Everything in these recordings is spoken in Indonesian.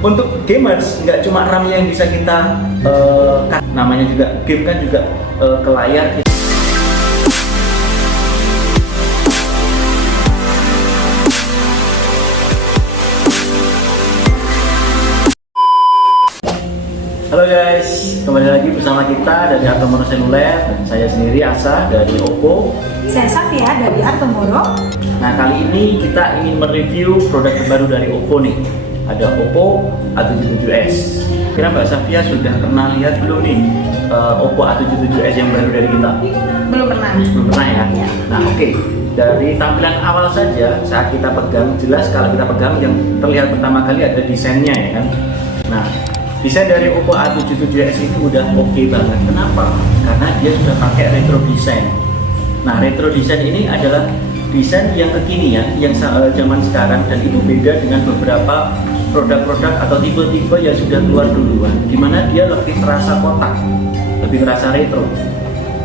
untuk gamers nggak cuma RAM yang bisa kita namanya juga game kan juga ke layar. Halo guys, kembali lagi bersama kita dari Artomoro Seluler dan saya sendiri Asa dari Oppo. Saya Safia dari Artomoro. Nah, kali ini kita ingin mereview produk terbaru dari Oppo nih. Ada Oppo A77s. Kira Mbak Safia sudah pernah lihat belum nih Oppo A77s yang baru dari kita? Belum pernah. Belum pernah ya? Ya. Nah, oke. Dari tampilan awal saja saat kita pegang, jelas kalau kita pegang yang terlihat pertama kali ada desainnya ya kan. Nah, desain dari Oppo A77s ini udah oke banget. Kenapa? Karena dia sudah pakai retro design. Nah, retro design ini adalah desain yang kekinian, yang zaman sekarang, dan itu beda dengan beberapa produk-produk atau tipe-tipe yang sudah keluar duluan, dimana dia lebih terasa kotak, lebih terasa retro.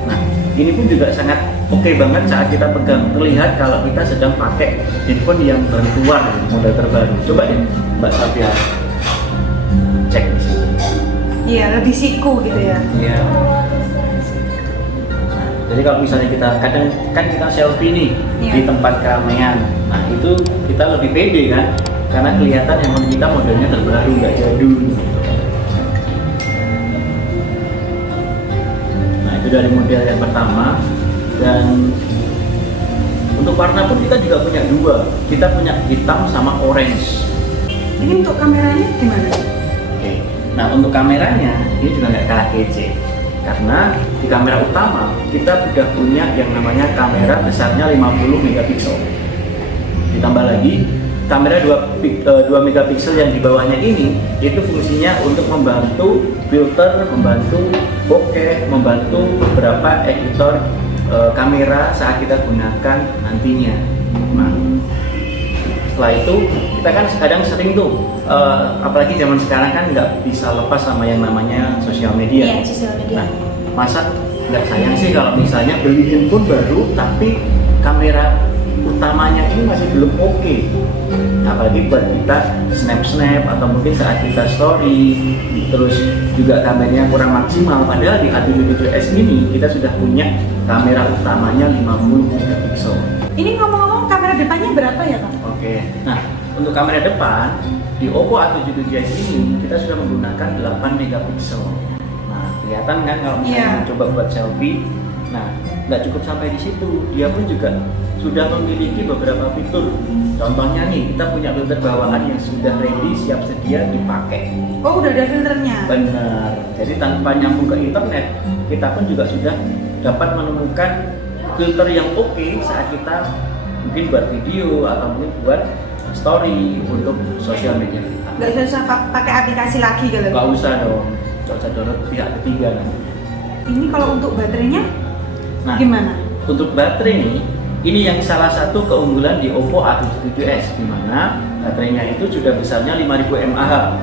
Nah, ini pun juga sangat oke banget saat kita pegang. Terlihat kalau kita sedang pakai handphone yang baru keluar, model terbaru. Coba deh, Mbak Safia cek di sini. Iya, lebih siku gitu ya. Iya. Nah, jadi kalau misalnya kita kadang kan kita selfie nih di tempat keramaian, nah itu kita lebih pede kan, karena kelihatan handphone kita modelnya terbaru, nggak jadul. Nah, itu dari model yang pertama. Dan untuk warna pun kita juga punya dua. Kita punya hitam sama orange. Ini untuk kameranya gimana? Oke. Nah, untuk kameranya ini juga nggak kalah kece, karena di kamera utama kita sudah punya yang namanya kamera besarnya 50 megapiksel. Ditambah lagi kamera 2 megapiksel yang di bawahnya ini, itu fungsinya untuk membantu filter, membantu bokeh, membantu beberapa editor kamera saat kita gunakan nantinya. Nah, setelah itu kita kan kadang sering tuh apalagi zaman sekarang kan nggak bisa lepas sama yang namanya sosial media. Iya, sosial media. Nah, masa nggak sayang sih kalau misalnya beli handphone baru tapi kamera utamanya ini masih belum oke. Apalagi buat kita snap atau mungkin saat kita story, terus juga kameranya kurang maksimal. Padahal di A77s ini kita sudah punya kamera utamanya 50 megapiksel. Ini ngomong-ngomong kamera depannya berapa ya Pak? Oke. Nah, untuk kamera depan di Oppo A77s ini kita sudah menggunakan 8 megapiksel. Nah, kelihatan kan kalau misalnya coba buat selfie. Nah, nggak cukup sampai di situ, dia pun juga sudah memiliki beberapa fitur. Contohnya nih, kita punya filter bawaan yang sudah ready, siap sedia dipakai. Oh, udah ada filternya? Benar. Jadi tanpa nyambung ke internet, kita pun juga sudah dapat menemukan filter yang oke saat kita mungkin buat video atau mungkin buat story untuk sosial media kita. Nggak usah pakai aplikasi lagi kalau? Nggak usah dong, nggak usah download pihak ketiga kan. Ini kalau untuk baterainya Nah, gimana? Untuk baterai nih, ini yang salah satu keunggulan di Oppo A77s, di mana baterainya itu sudah besarnya 5000 mAh.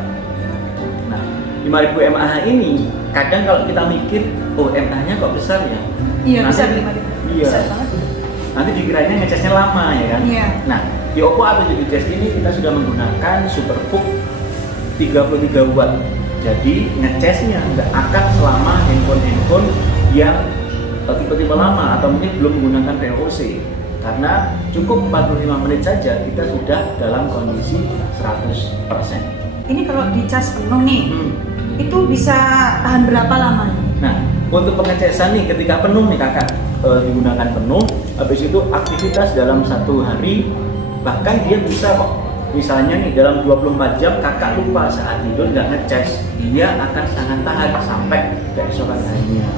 Nah, 5000 mAh ini kadang kalau kita mikir, oh mAh-nya kok besar ya? Iya, Nanti, besar 5000. Iya. Besar banget. Nanti dikiranya ngecasnya lama ya kan? Iya. Nah, di Oppo A77s ini kita sudah menggunakan SuperVOOC 33 watt. Jadi ngecasnya nggak akan selama handphone yang tipe-tipe lama atau mungkin belum menggunakan VOC, karena cukup 45 menit saja kita sudah dalam kondisi 100%. Ini kalau dicas penuh nih, itu bisa tahan berapa lama? Nah, untuk pengecasan nih ketika penuh nih kakak digunakan penuh, habis itu aktivitas dalam 1 hari, bahkan dia bisa kok. Misalnya nih dalam 24 jam kakak lupa saat tidur nggak ngecas, dia akan sangat tahan sampai keesokan harinya.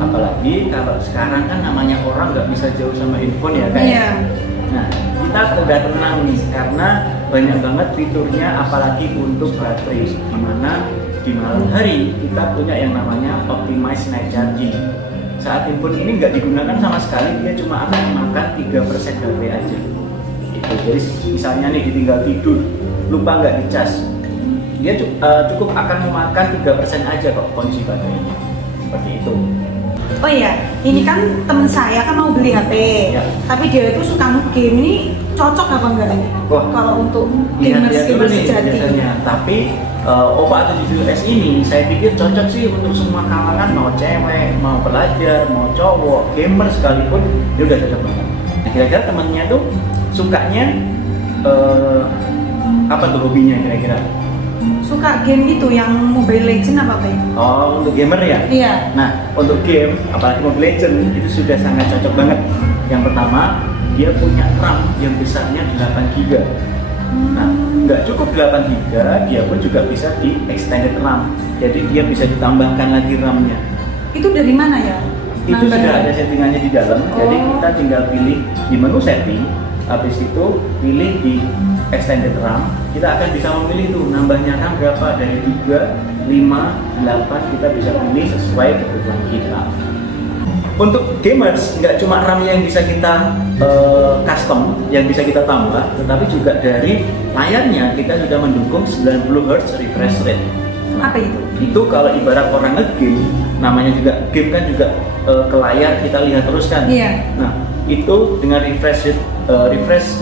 Apalagi kalau sekarang kan namanya orang nggak bisa jauh sama handphone ya kan? Iya. Nah, kita udah tenang nih karena banyak banget fiturnya, apalagi untuk baterai. Dimana di malam hari kita punya yang namanya optimized night charging. Saat handphone ini nggak digunakan sama sekali, dia cuma akan memakan 3% baterai aja. Gitu. Jadi misalnya nih ditinggal tidur, lupa nggak dicas, dia cukup akan memakan 3% aja kok kondisi baterainya. Seperti itu. Oh iya, ini kan temen saya kan mau beli HP, Ya. tapi dia itu suka game. Ini cocok apa enggak ini? Wah, kalau untuk lihat-lihat dulu gamers nih sejati. biasanya. Tapi Oppo A77s ini saya pikir cocok sih untuk semua kalangan, mau cewek, mau pelajar, mau cowok, gamer sekalipun dia udah cocok banget. Nah, kira-kira temennya tuh sukanya apa tuh hobinya kira-kira? Suka game itu yang Mobile Legend apa itu? Oh, untuk gamer ya? Iya. Nah, untuk game, apalagi Mobile Legends itu sudah sangat cocok banget. Yang pertama, dia punya RAM yang besarnya 8 GB. Nah, nggak cukup 8 GB, dia pun juga bisa di extended RAM. Jadi dia bisa ditambahkan lagi RAM-nya. Itu dari mana ya? Itu Nambahnya? sudah ada settingannya di dalam. Jadi Oh. kita tinggal pilih di menu setting, habis itu pilih di extended RAM. Kita akan bisa memilih tuh nambahnya RAM berapa, dari 3, 5, 8 kita bisa pilih sesuai kebutuhan kita. Untuk gamers, nggak cuma RAM yang bisa kita custom, yang bisa kita tambah, tetapi juga dari layarnya kita sudah mendukung 90 Hz refresh rate. Apa itu? Itu kalau ibarat orang nge-game, namanya juga game kan juga ke layar kita lihat terus kan. Iya. Nah, itu dengan refresh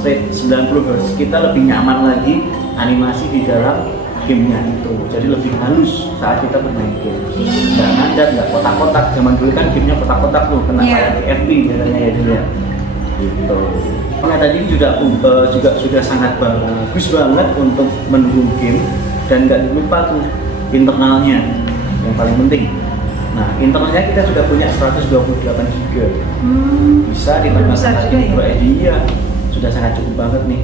rate 90 Hz kita lebih nyaman lagi animasi di dalam gamenya itu, jadi lebih halus saat kita bermain game. Nggak ngadat, nggak kotak-kotak. Zaman dulu kan gamenya kotak-kotak tuh, kena Iya. kayak TFT biasanya ya dulu ya. Gitu. Nah, tadi juga sudah sangat bagus banget untuk mendukung game, dan nggak lupa tuh internalnya yang paling penting. Nah, internalnya kita sudah punya 128 GB. Bisa ditambah Besar lagi juga ya? 2 SD ya. Sudah sangat cukup banget nih.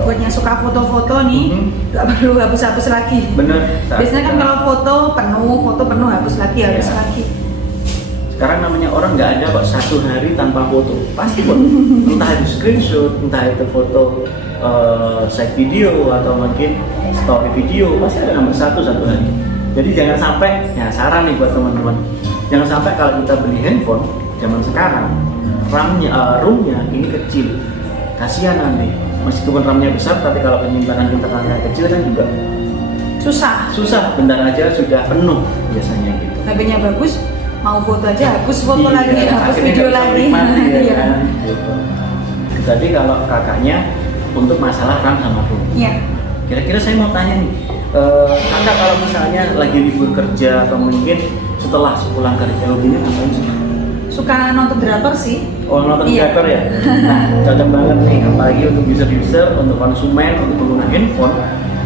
Buat yang suka foto-foto nih, nggak perlu hapus-hapus lagi. Bener. Biasanya kan kalau foto penuh hapus lagi, hapus Iya. lagi. Sekarang namanya orang nggak ada kok 1 hari tanpa foto, pasti foto. Entah itu screenshot, entah itu foto save video atau mungkin story video, pasti ada nomor 1 hari. Jadi jangan sampai, ya saran nih buat teman-teman, jangan sampai kalau kita beli handphone zaman sekarang, RAM-nya ini kecil, kasihan nanti. Meskipun RAM-nya besar, tapi kalau penyimpanan internalnya kecil kan juga susah. Bentar aja sudah penuh biasanya gitu. HP-nya bagus, mau foto aja hapus foto Iya, lagi, hapus akhirnya video nggak bisa lagi. menikmati, ya Iya. kan? Gitu. Tadi kalau kakaknya untuk masalah RAM sama ROM, Iya. kira-kira saya mau tanya nih, kakak kalau misalnya lagi libur kerja atau mungkin setelah pulang kerja, hobinya ngapain sih? Suka nonton drakor sih. Oh, nonton Iya. drakor ya? Nah, cocok banget nih, apalagi untuk user-user, untuk konsumen, untuk pengguna handphone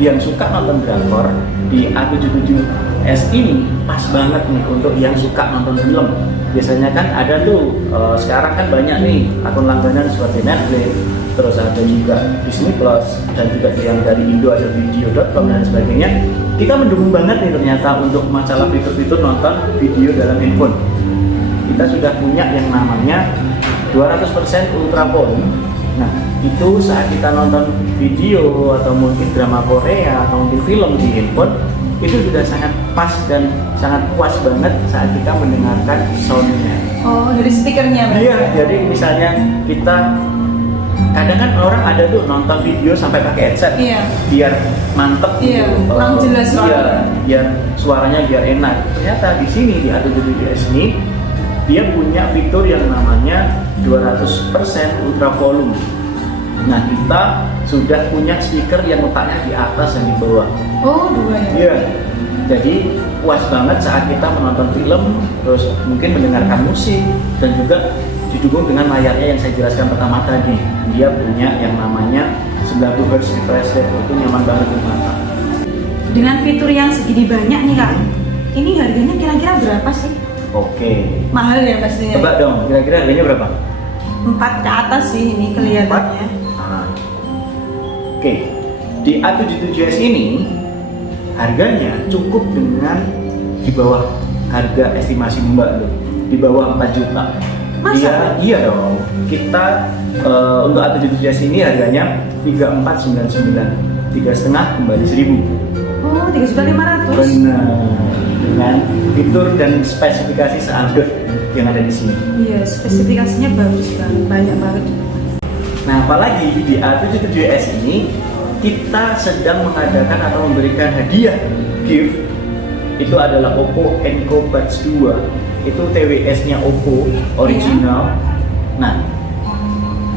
yang suka nonton drakor. Di A77s ini pas banget nih untuk yang suka nonton film. Biasanya kan ada tuh, sekarang kan banyak nih akun langganan seperti Netflix, terus ada juga Disney Plus, dan juga yang dari Indo ada video.com dan sebagainya. Kita mendukung banget nih ternyata untuk masalah fitur-fitur nonton video dalam handphone. Kita sudah punya yang namanya 200% ultra volume. Nah, itu saat kita nonton video atau mungkin drama Korea atau mungkin film di handphone, itu sudah sangat pas dan sangat puas banget saat kita mendengarkan soundnya. Oh, dari speakernya berarti. Iya, jadi misalnya kita kadang kan orang ada tuh nonton video sampai pakai headset, Iya. biar mantep Iya, gitu. kurang jelas Iya, suaranya. biar suaranya biar enak. Ternyata di sini di A77s ini dia punya fitur yang namanya 200% ultra volume. Nah, kita sudah punya speaker yang letaknya di atas dan di bawah. Oh, 2 ya. Iya. Jadi puas banget saat kita menonton film, terus mungkin mendengarkan musik, dan juga didukung dengan layarnya yang saya jelaskan pertama tadi. Dia punya yang namanya 90 Hz refresh rate, itu nyaman banget di mata. Dengan fitur yang segini banyak nih Kak, ini harganya kira-kira berapa sih? Oke. Mahal ya pastinya. Coba dong, kira-kira harganya berapa? 4 ke atas sih ini kelihatannya. Nah. Oke. Di A77s ini harganya cukup dengan di bawah harga estimasi Mbak loh, di bawah 4 juta. Masa? Iya dong. Kita untuk A77s ini harganya 3499, 3,5 kembali 1000. Oh, 3.500.000. Benar. Dengan fitur dan spesifikasi seupdate yang ada di sini. Iya, spesifikasinya bagus banget, banyak banget. Nah, apalagi di A77s ini kita sedang mengadakan atau memberikan hadiah gift itu adalah Oppo Enco Buds 2. Itu TWS-nya Oppo original. Nah,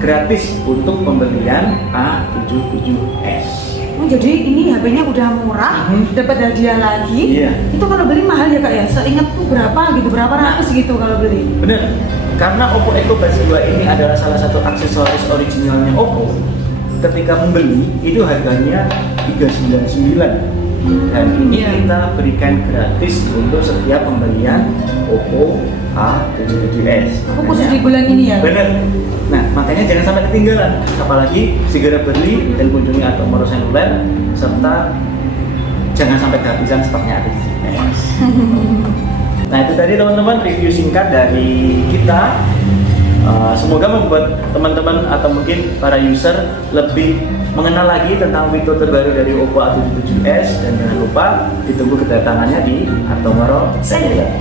gratis untuk pembelian A77s. Oh, jadi ini HP-nya udah murah, dapat hadiah lagi. Iya. Itu kalau beli mahal ya kak ya? Seingat tuh berapa gitu, berapa ratus gitu kalau beli? Bener, karena Oppo Enco Buds 2 ini adalah salah satu aksesoris originalnya Oppo. Ketika membeli, itu harganya 399. Dan ini kita berikan gratis untuk setiap pembelian Oppo A77s. Oh, khusus di bulan ini ya? Bener. Nah, makanya jangan sampai ketinggalan. Apalagi segera beli dan kunjungi Atomoro Seluler, serta jangan sampai kehabisan stoknya A77s. Nah, itu tadi teman-teman review singkat dari kita. Semoga membuat teman-teman atau mungkin para user lebih mengenal lagi tentang fitur terbaru dari Oppo A77s, dan jangan lupa ditunggu kedatangannya di Atomoro Seluler.